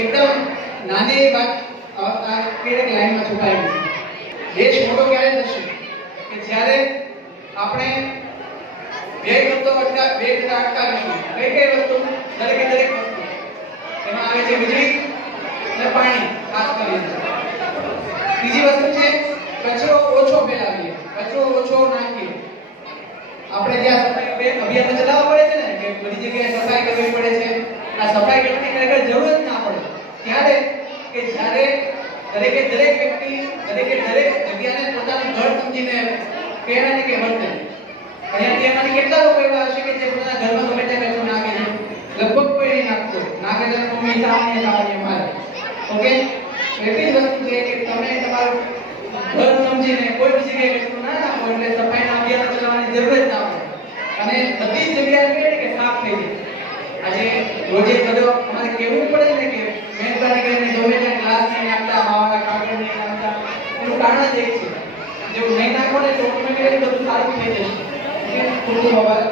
એકદમ નાની વાત આ કેરેક લાઈનમાં છુપાયેલી છે. દેશ મોટો ક્યારે થશે કે જ્યારે આપણે વ્યય થતો અટકાવીશું. કઈ કઈ વસ્તુ? દરેક વસ્તુ. એમાં આવે છે વીજળી અને પાણી ખાસ કરીને. બીજી વસ્તુ છે કચરો ઓછો ફેલાવીએ, કચરો ઓછો નાખીએ. આપણે જ્યાં સફાઈ અભિયાન ચલાવવા પડે છે ને કે બધી જગ્યાએ સફાઈ કરવી પડે છે. આ સફાઈ કરવાની ખરેખર જરૂર જ ના પડે. ત્યારે કે જ્યારે દરેક વ્યક્તિ દરેક જગ્યાને પોતાનું ઘર સમજીને કહેવાય કે વર્તે. અહીંયાથી એમાંથી કેટલા લોકો એવા હશે કે જે પોતાના ઘરમાં ગમે ત્યાં કચરો નાખે છે? લગભગ કોઈ નહીં નાખતો. નાખે તો મમ્મી સામાન્ય મારે. ઓકે, એટલી જ વસ્તુ છે કે તમે તમારું ઘર સમજીને કોઈ બી જગ્યાએ કચરો ના નાખો એટલે સફાઈના અભિયાન ચલાવવાની જરૂર જ ના પડે. અને બધી જ જગ્યાએ કહીએ કે સાફ થઈ જાય. આજે રોજે બધો અમારે કહેવું પડે ને કે મહેરબાની કરીને ગમે ત્યાં ગ્લાસ નહીં નાખતા, માવાના કાગળ નહીં નાખતા. એનું કારણ જ એક છે, જો નહીં નાખો ને તો ઓટોમેટિકલી બધું સારું થઈ જશે. ઓકે, ખૂબ ખૂબ આભાર.